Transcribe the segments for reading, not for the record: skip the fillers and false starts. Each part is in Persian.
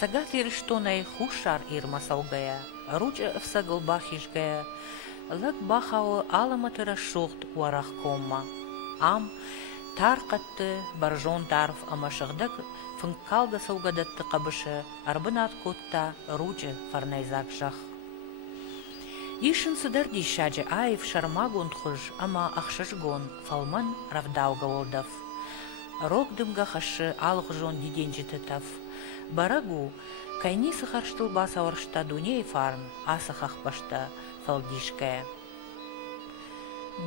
سگاتی رشتونای خوشار ایرما سوگیا روج افسگل باخیشگیا لگ باخاو علامت رشوخت ورخ کوما ام تارقت برجون تعرف اما شغدك فنكالغا سوغدت قبشه اربنات كوتا روج فرنيزاك شخ يشن سدردي شاجة آيف شرماغون تخج اما اخششغون فالمن رفداوغا ولدف روك دمغا خش алغجون ديدينجتتف барагу кайни сахарштыл басаваршта дуней фарн асахах башта фалдишкая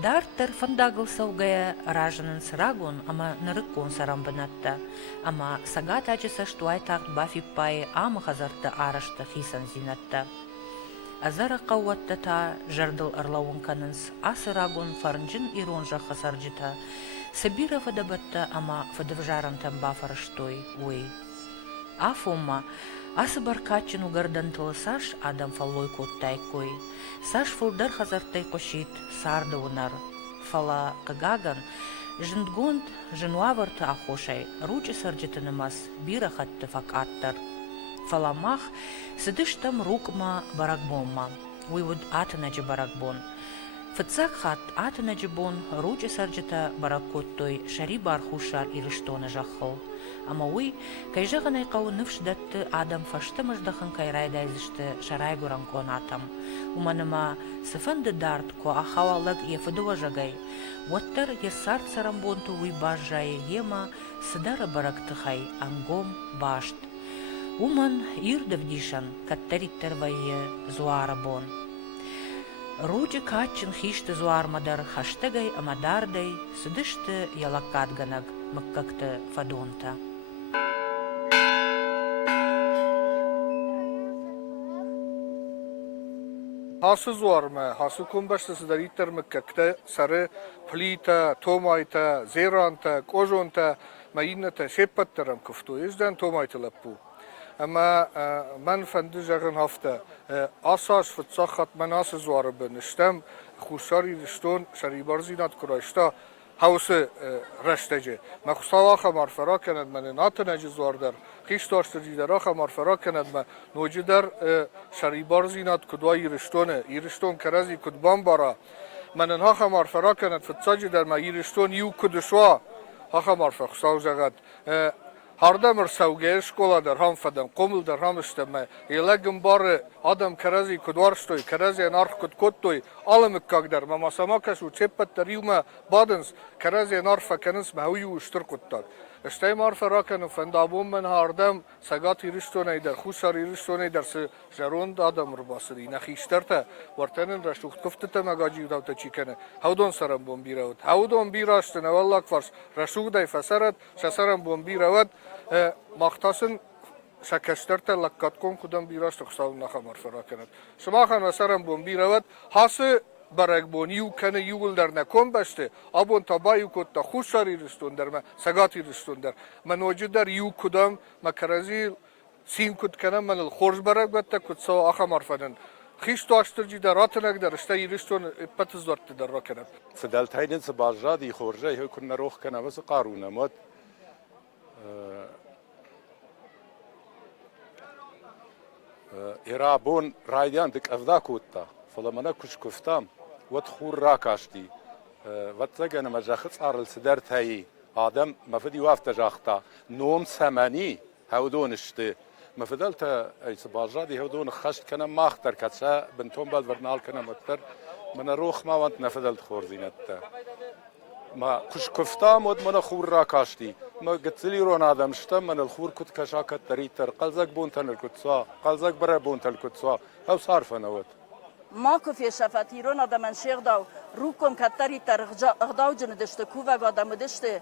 Дартер фандагл саугая ражанын сырагун, ама нарыккун сарамбынатта, ама сагат ачыса штуайтак бафи пай ама хазарта арашта хисан зинатта. Азара кауатта та жардыл ырлауын канынс, асырагун фарнжын иронжа хасарджита, сабира фадабатта ама фадавжарантан бафарыштой, уй. Афома, асы баркачын угардан тылысаш адам фаллой коттай кой. Саш фулдар хазартай кошит сарды унар. Фала кагаган, жындгонд жынуаварты ахошай, ручы сарджитынымас бира хатты факаттар. Фаламах сыдыштам рукма баракбонма, уйвуд атыначы баракбон. Фыцак хат атыначы бон ручы сарджита бараккоттой шари бархушар ирыштоны жахыл. Ама уй, кайжаганай кау нывшдатты адам фаштымыждахын кайрайдайзышты шарайгуран конатам. Уманыма сыфанды дарт ко ахавалык ефыдыва жагай. Уаттар есарт сарамбонту уй бажжай ема сыдара барактыхай ангом башт. Уман ирдыв дишан каттариттер вайе зуара бон. Руджи качын хишты зуармадар хаштагай амадардай сыдышты ялаккатганаг мыккакты фадонта. Hası zuarma, hası kumbaştası da itter mıkkakta sarı plita, tomayta, zeranta, kojonta, mayinata şeppattarım kuftu. Yüzden tomayta lappu. Ama ben fendi jağın hafta asas fıtsakat ben asas zuarı ben istem khusari rishton sharibarzinat kurayşta havsı rastacı. Mekhusawaxa marfara kanad men natnacı zuardar. Qishtoshtirji daraxa marfara kanad men nojidar sharibarzinat kudway rishton karazi kudban bara. Men haxa marfara kanad fıtsacı der men rishton yu kudshwa haxa marfa khusawjagat. Hardamır savgaya şkola der ham fadan qomul der ham isteme elagim bar adam karazi kudvarstoy karazi narx kudkottoy alamık kagder ma masamakas u çepet der yuma badens karazi narfa kanıs mahuyu iştirkuttak İstey marfa rakanı fandabum men hardam sagat irishtonay der khusar irishtonay der jarond adam rubasri nakhishtarta vartanen rashukht kuftata magaji davta chikane havdon saram bombirawt havdon birashtne vallak fars rashukday fasarat shasaram bombirawt مختصن شکسترت لکات کن کدام بیراست خسال نخمار فراکنند. شما خان وسرم بون بیرود حاس برگ بونیو کنه یول در نکن بسته آبون تبایو کد تا خوشاری رستون در من سگاتی رستون در من وجود در یو کدام مکرزی سین کد کنم من الخورج برگ بته کد سو آخمار فنن. خیش داشترجی در راتنگ در اشتای رستون پتز دارت در را کنند. فدال تاینن سبازجادی خورجه هی کنن روخ کنه واسه قارونه مد. إرابون رايدان دك أفداكوتا فلما نكش كفتام وتخور راكاشتي وتزجنا مجاخت أرل سدرت هاي آدم ما فدي وافت جاختا نوم سماني هودون اشتي ما فدلت أي سباجادي هودون خشت كنا ما اختر كتشا بنتهم بالبرنال كنا مكتر من الروخ ما وانت نفدلت خورزينتا ما كش كفتام ود من خور راكاشتي ما قلت لي رون هذا مشتم من الخور كنت كشاكة تريتر قلزك بونتن الكتسوا قلزك برا بونتن الكتسوا هاو صارف أنا ود ما كفي شفتي رون هذا من شيخ داو روكم كتريتر غداو جندشت كوفا قادا مدشت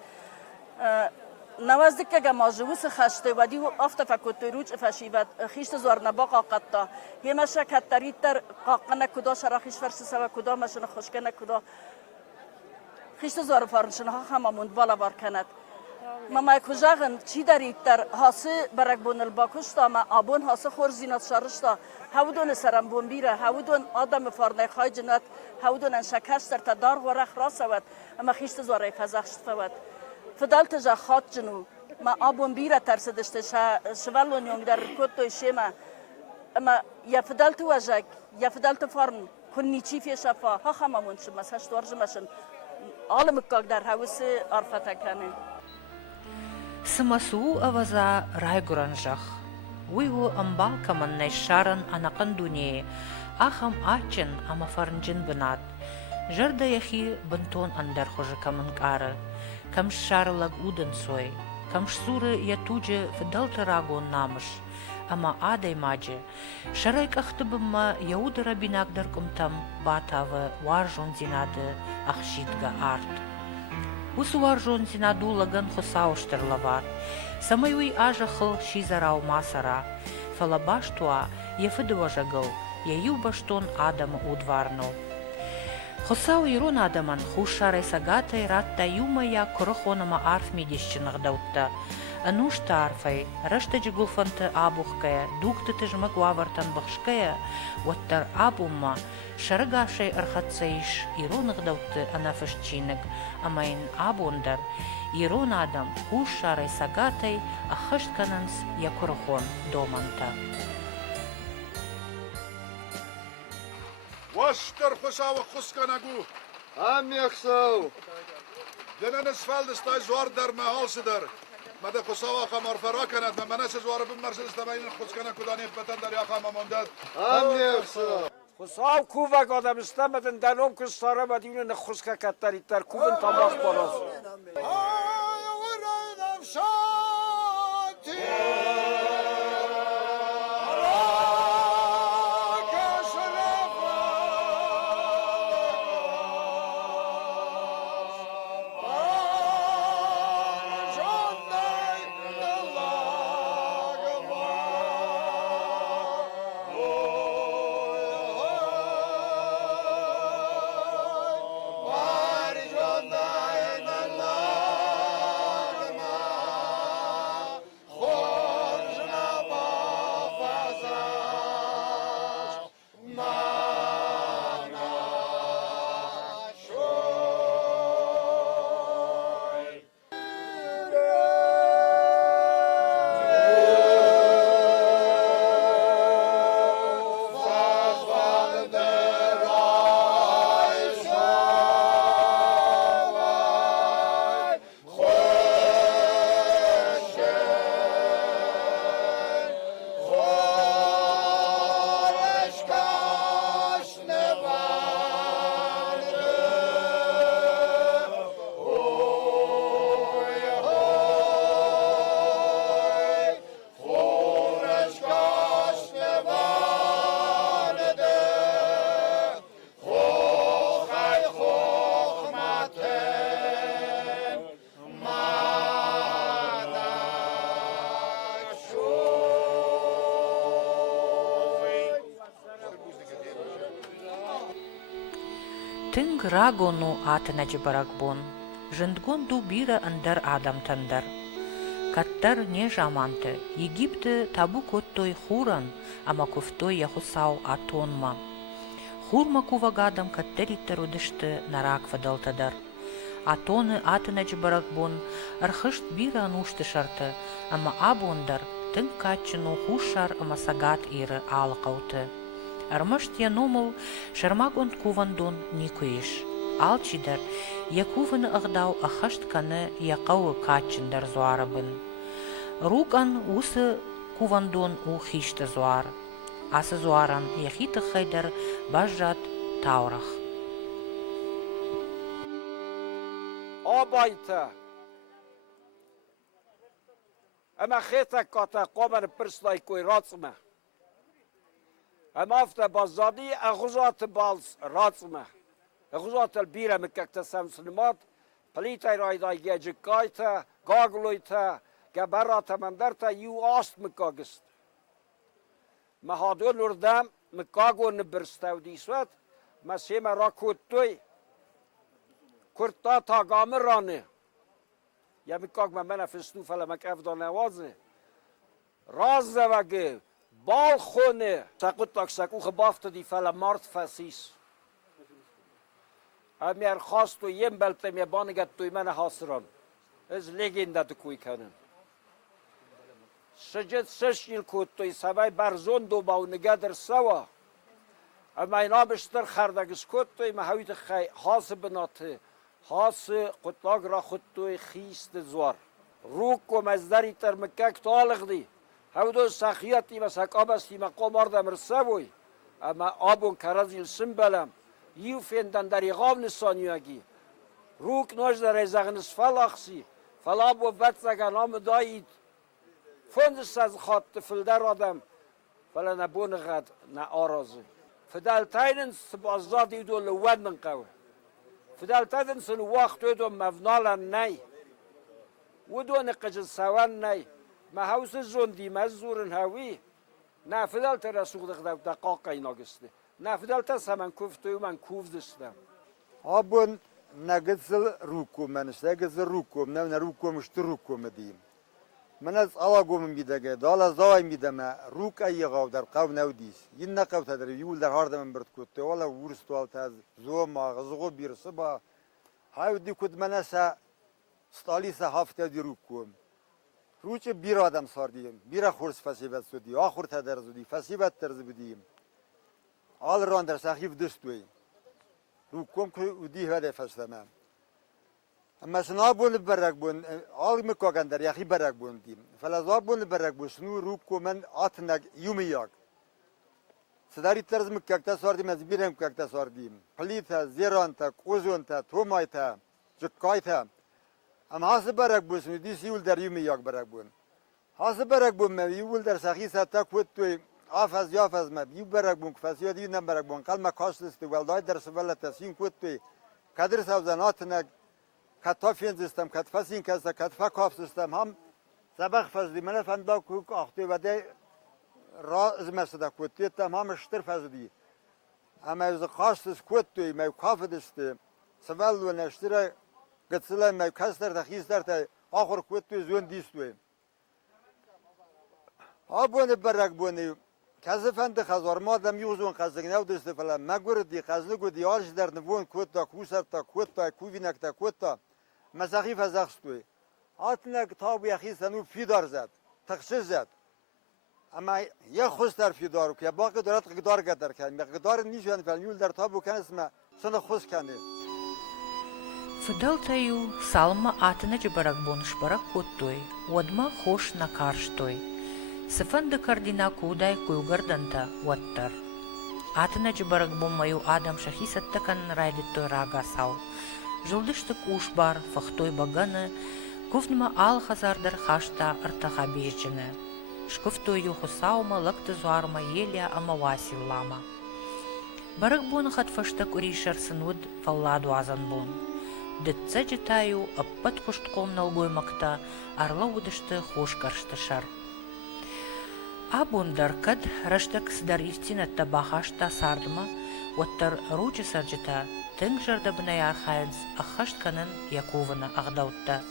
نوازدك كما جوس خشت ودي أفت فكنت روج فشيبت خيشت زور نباقة قطة هي مشى كتريتر قاقنا كدا شراخيش فرش سوا كدا مشنا خشكنا كدا خیشت زار فارنشن ها هممون بالا بار کند. مامای کجاگن چی دارید در حاصل برگ بون الباکوشتا ما آبون حاصل خورزینات شارشتا هودون سرم بومبیره هودون آدم فارنای خای جنات هودون انشکاش در تدار ورخ راسواد اما خیشت زاره فزخشت فواد فدالت جا خات جنو ما آبون بیره ترسدشته شوالون یونگ در کتو شما اما يفضلت وجهك يفضلت فرن كني تشيفي شفا ها خمامون شمس هشت ورجمشن عالم در هوس عرفتكاني Сымасу аваза райгуранжах. Уйгу амбал каманнай шаран анакан дуне, ахам ачен ама фарнджин бынат. Жерда яхи бантон андар хожа каман кара, камш шарлаг уден сой, камш суры я туже федалта рагон намыш, ама адай маджи. Шарайк ахтыбымма яудара бинагдар кумтам батавы варжон зинады ахшитга арт. Усуар жон зинаду лаган хосауштер лавар. Самайуй ажа хыл шизарау масара. Фалабаштуа ефыдыва жагыл, яю баштон Адама удварну. Хосау ирон Адаман хушарай сагатай ратта юмая корохонама арф медищинах даутта. Анушта арфай, рашта джигулфанта абухкая, дукта тыжмак вавартан бахшкая, оттар абумма, шарагашай архатсаиш, иронах даутты анафашчиныг, амайн абундар, ирон Адам хушарай сагатай, ахашткананс якорохон доманта. Waster Hosau Huskanagu. Амяхсау. Денен Svalde sta zwaar daar me halse daar. Maar de Hosau ga maar verraken het. Maar mensen zwaar op Marcel sta bij in Huskanagu dan heeft beten daar ja ga maar mondat. Амяхсау. Хусав кувак адам истамаден даном кустара мадине на хуска катаритар кувен тамах борос. Тынг рагону атыначы баракбон, жындгон ду бира андар Адам тандар. Каттар не жаманты, Египты табу коттой хуран, ама куфтой яхусау атонма. Хурма кувагадам каттариттар удышты нарак фадалтадар. Атоны атыначы баракбон, архышт бира анушты шарты, ама абондар тынг качыну хушар ама сагат иры алқауты. Армашт яномыл шармагон кувандон никуиш. Алчидар якувын ағдау ахашт каны яқауы качындар зуарабын. Руган усы кувандон ухишты зуар. Асы зуаран яхиты хайдар бажат таурах. Абайта. Ама хета ката қомар пырслай кой рацма. Ама афта базади ахузат балс рацма. Ахузат البيرة مككتا سمسلمات پلیتای رایدای گجکایتا گاگلویتا گبراتا مندرتا یو آست مکاگست. مهادو لردم مکاگو نبرستاو دیسوات مسیم را کتوی کرتا تا گامر رانه یا مکاگ من فستو فلا مکافدا نوازه راز وگه بال خونه ساقوت تاک ساقو خبافت دی فلا مارت فسیس امیر خواست و یم بلتم یا بانگت توی من حاصران از لگنده تو کوی کنن سجد سشیل کوتوی سوای برزون دو باو نگدر سوا اما اینا بشتر خردگس کوتوی محویت خی حاس بناته حاس قطاق را خودتوی خیست زوار روک و مزدری تر مکک تالق دی هودو سخیاتی و سکابستی مقام آردم رسوی اما آبون کرازیل سنبلم یو فندن در یغاب نسانیوگی روک نوش در ایزاغنس فلاخسی فلاب و بد زگن آم دایید فندس از خواد فلدر آدم فلا نبون غد نا آرازه فدال تاینن سبازدادی دو لود من قوه فدال تاینن سن وقت دو مفنالا نی و دو نقج سوان نی ما حوس زندی مزورن هاوی نه فدال تر سوق دقاق ایناگسته نه فدال تر سمن کفتوی من کوف دستم آبون نگزل روکوم منش نگزل روکوم نه روکوم اشتر روکوم دیم من از آواگوم میدگه دال از آوای میدم روک ایقاو در قو نودیس ین نقو تدر یول در هاردم برد کته ولا ورست والت از زوم آغزغو بیرسه با های دی کد من سا ستالیس هفته دی روکوم روچ بیر آدم ساردیم بیر خورس فسیبت سودی آخور تدر زودی فسیبت ترز بدیم آل ران در سخیف دستوی روکوم که ودی هده فستمم اما سنابون برگ بون آل مکاگن در یخی برگ بون دیم فلزابون برگ بون سنو روکو من آتنگ یومی یاک صداری ترز مککتا ساردیم از بیرم مککتا ساردیم پلیتا زیرانتا کوزونتا تومایتا جکایتا اما حاصل برگ بون سنو دیس یول در یومی یاک برگ بون حاصل برگ بون من یول در سخی ستا کود توی آفز یافز من یو برگ بون کفاسیو دیو نم برگ بون قلم کاشتستی ولدای در سوال تسیم کود توی کدر سوزن آتنگ کتفا فینزستم کتفا سین کسته کتفا کافستم هم سبخ فزدی من فندا کوک آختی و ده را از مسدا کوتیتم هم اشتر فزدی اما از خاصتس کوتی می کاف دسته سوال و نشتره گتسله می کستر تخیستر تا آخر کوتی زون دیستوی آبونه برگ بونه کسی فند خزار مادم یوزون خزگ نو دسته فلا مگور دی خزلگو دی آرش در نبون کوتا کوسر تا کوتا کووینک تا کوتا مساخی فزاخستوی آتنک تابو یخی سنو فیدار زد تخشش زد اما یه خوش در فیدارو که باقی دارد قدار قدر کنه قدار نیشون فلیول در تابو کنست ما سنو خوش کنه Фидалтаю салма атынычы барак боныш барак коттой, одма хош на карштой. Сыфанды кардина кудай куйгырданта оттар. Атынычы барак боммаю адам шахисаттакан райдеттой рага сау. Жылдыштык уш бар, фахтой баганы, куфнма ал хазардар хашта артаха бежджины. Шкуфтой юху саума лакты зуарма елия амаваси лама. Барак бон хатфаштак уришар сынуд фалладу азан бон. Дытца житаю аппат куштқом налгоймакта арла удышты хош карштышар. Абундар кад раштак сдар ифтинатта бахашта сардыма, оттар ручы сарджита тың жардабына ярхайнс ахаштканын яковына ағдаутта.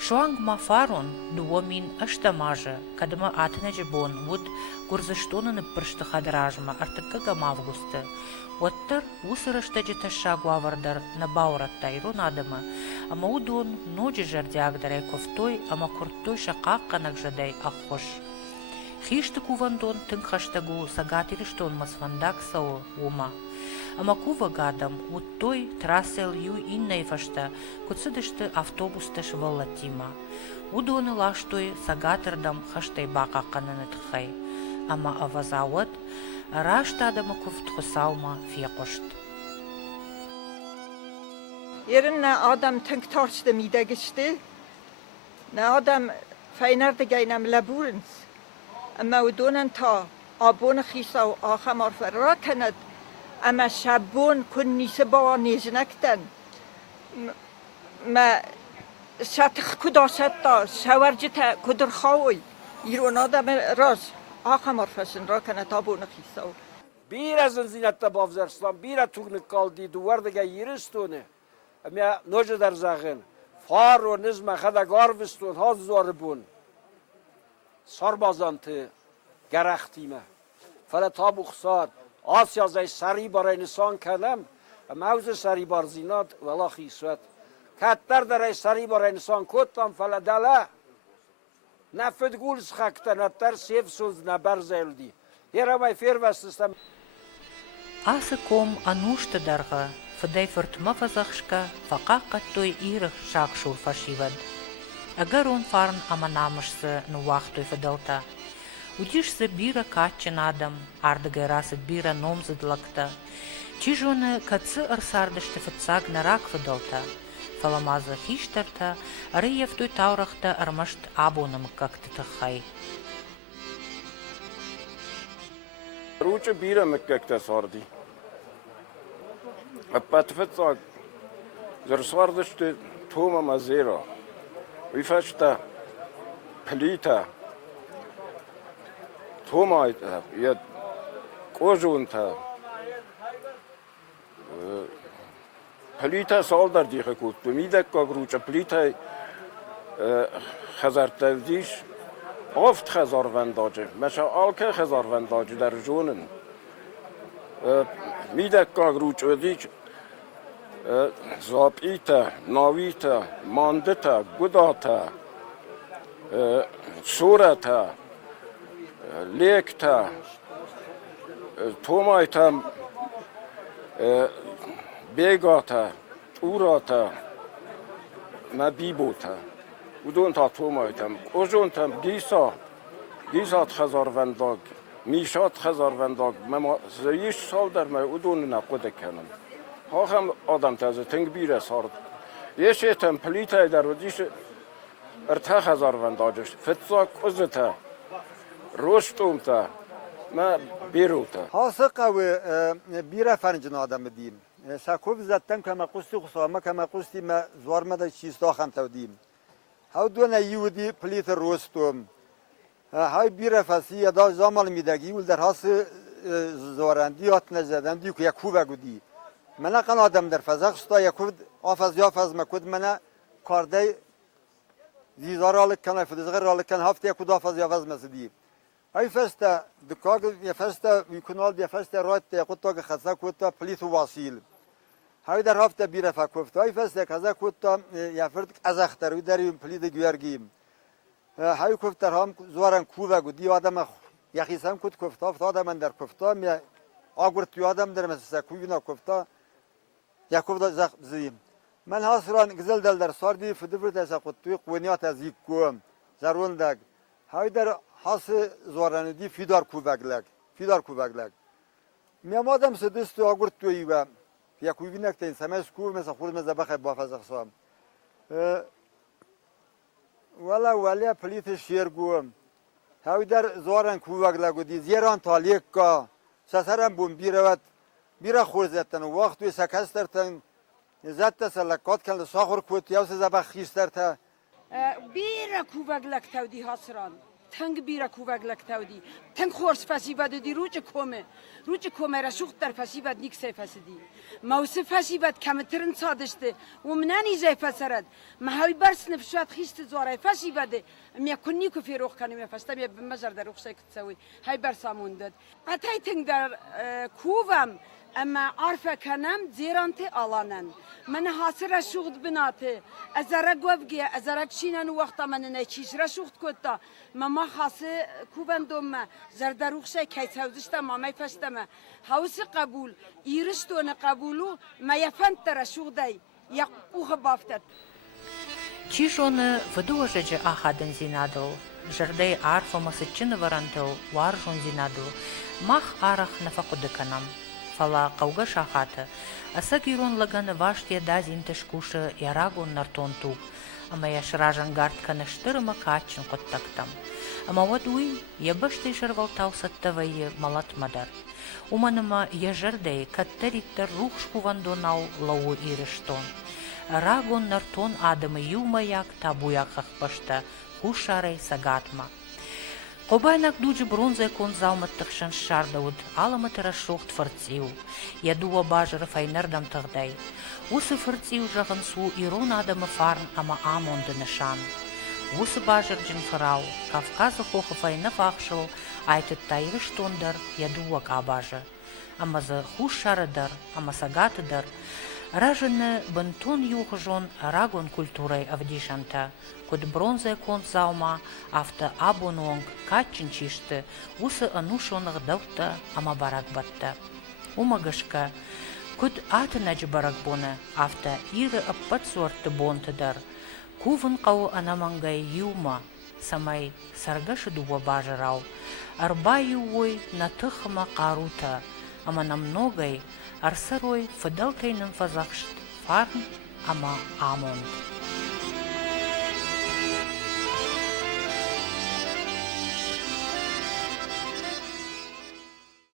Шуанг мафарон дуомин аштамажы, кадыма атынажы бон вуд гурзыштонын пыршты хадражма артыккага мавгусты. Оттар усырышта жита шагуавардар на бауратта ирон адыма, ама удон ножи жардягдарай кофтой, ама курттой шақаққанак жадай аххош. Хишты кувандон тың хаштагу сагатириштон масвандак сау ума. Ама кува гадам уттой трассел ю иннай фашта, куцыдышты автобустыш валлатима. Удоны лаштой сагатырдам хаштай бақаққанын тхай. Ама авазауат рашта адама куфт хусаума фиқошт. Yerine adam tünk tarçtı mide geçti. Ne adam feynerde geynem laburens. Ama udonen ta abone xisa و آخمار فرا کند. اما شبون کن نیسه با نیزنکتن. ما شتخ کدا شتا شورجتا کدر خواهی. ایرون آدم راز آخمار فسن را کند abone xisa. Bir az zinette bavzerslan, bir tugnik kaldı duvar da yiristone. Ama noje der zagen. Far و nizme خدا گاروستون ها زاربون. سربازانته گرختیمه. فلا تابو خساد. آسیا زی سری برای نسان کلم. موز سری بار زیناد ولا خیسوت. کتر در سری برای نسان کتم فلا دله. نفت گول سخکتنت در سیف سوز نبر زیلدی هیرا مای فیر وستستم Асы ком анушты дарға, фыдай фыртма фазақшка, фақаққа той ирых шақ шур фашивад. Агар он фарн аманамышсы нуахтой фыдалта. Удишсы бира катчын адам, ардыгай расыт бира номзыдлакта. Чижоны кацы арсардышты фыцаг нарак фыдалта. Фаламазы хиштарта, арыев той таурахта армашт абоным как-то тахай. روچ بیره مککت ساردی. اپاتفت ساگ زر ساردشت توما مزیرا. ویفشتا پلیتا توما ایتا یا کوجون تا پلیتا سال در دیگه کود. میدک که روچ پلیتا خزرت دیش آفت خزار ونداجه مثلا آلکه خزار ونداجه در جونن میدک که روچ ودیج زابیتا ناویتا ماندتا گداتا سورتا لیکتا تومایتا بیگاتا توراتا مبیبوتا ودون تا تومایتم اوجونتم گیسات خزار ونداگ میشات خزار ونداگ مما زیش سال در ما ودون نقود کنم ها هم آدم تازه تنگ بیره سارد یه شیطم پلیتای در ودیش ارتا خزار ونداجش فتزاک ازتا روشتوم تا ما بیروتا حاسقه و بیره فرنجن آدم دیم سکوب زدتم که ما قستی خصامه که ما قستی ما زوار مده چیستا خم تودیم ها دونه یودی پلیت روستم های بیره فسی دا زامال میدگی ول در حاس زوارندی آت نزدن دیو که یکو بگودی من قن آدم در فزاق ستا یکو آفز یافز مکود من کارده زیزار آلک کنه فدزغر آلک کنه هفته یکو دافز یافز مسدی های فسته دکاگ یفسته ویکنال یفسته رایت یکو تا خسته کوتا پلیت واسیل های در هفته بیره فکوفت های فسته کذا کوتا یفرد از اختر و دری پلید گیرگیم های کوفتر هم زوارن کوه گودی آدم یخیسم کود کوفتا فتا آدم در کوفتا می آگورت تو آدم در مثل کوی نا کوفتا یا کوفتا زخ زیم من حاصلان گزل دل در ساردی فدبر دست کوتوی قونیات از یک کوم زرون دگ های در حاصل زوارن دی فیدار کوبگلگ میام آدم سدست آگورت توی و یا کوی نکته این سماس کو مثل خود مثل بخه بافز اقسام ولی پلیت شیر گوم های در زوارن کوبگلگ دی زیران تالیک کا سسرم بوم بیره خورزتن و وقت توی سکسترتن زدت سلکات کن ساخر کوت یا سه زبخ خیستر تا بیره کوبگلگ تودی حسران تنگ بیره کوبگلگ تودی تنگ خورس فسی بد دی روچ کومه را شوخت در فسی بد نیک سی فسدی موس فسی بد کمترن صادشته و منانی زی فسرد مهاوی برس نفشات خیست زواره فسی بده میا کنی کو فیروخ کنی میا فستا میا بمجر در روخ شکت سوی های برسامون داد قطعی تنگ در کوبم اما عارفه کنم زیرانت آلانن من حاصل شغل بناته ازرق وفقی ازرق شینن وقت من نچیش را شغل کتا ما حاصل کوبن دوم زردروخ شی کیت هاوزشتا ما فشتم هاوس قبول ایرشتون قبولو ما یفنت را شغل دی یقوه بافتد Чижоны выдуожеже ахадын зинадыл, жырдай арфа масычыны варантыл, варжон зинадыл, мах арах нафакудыканам. Фала кауга шахаты, аса гирон лаганы ваштия дазин тышкушы ярагон нартон тук, ама яшражан гартканы штырыма качын коттактам. Ама вадуй, ябышты жырвалтау саттавайы малатмадар. Уманыма ежырдай каттариттар рухшку вандонау лау ирыштон. Рагон нартон адымы юмаяк табуяках пашта, хушарай сагатма. Қобайнак дуджи бронзай кон залматтықшын шардауд, аламы тырашоқт фырцию. Ядуа бажыры файнырдам тығдай. Усы фырцию жағын су ирон адымы фарн ама амонды нышан. Усы бажыр джин фырау, Кавказы хохы файны фақшыл, айтыт тайрыш тондар ядуа кабажы. Амазы хуш шарыдар, ама сагатыдар, Ражене бентон юхжон рагон культурой авдишанта, код бронзе конт заума, авто абононг катчинчиште, усы анушонг давта ама барак батта. Умагашка, код атынач барак боне, авто иры аппатсуарты бонтыдар, кувын кау анамангай юма, самай саргаши дуба бажырау, арба юой на тыхма карута, ама намногай арсарой фыдалкайнын фазахшт фарн ама амонд.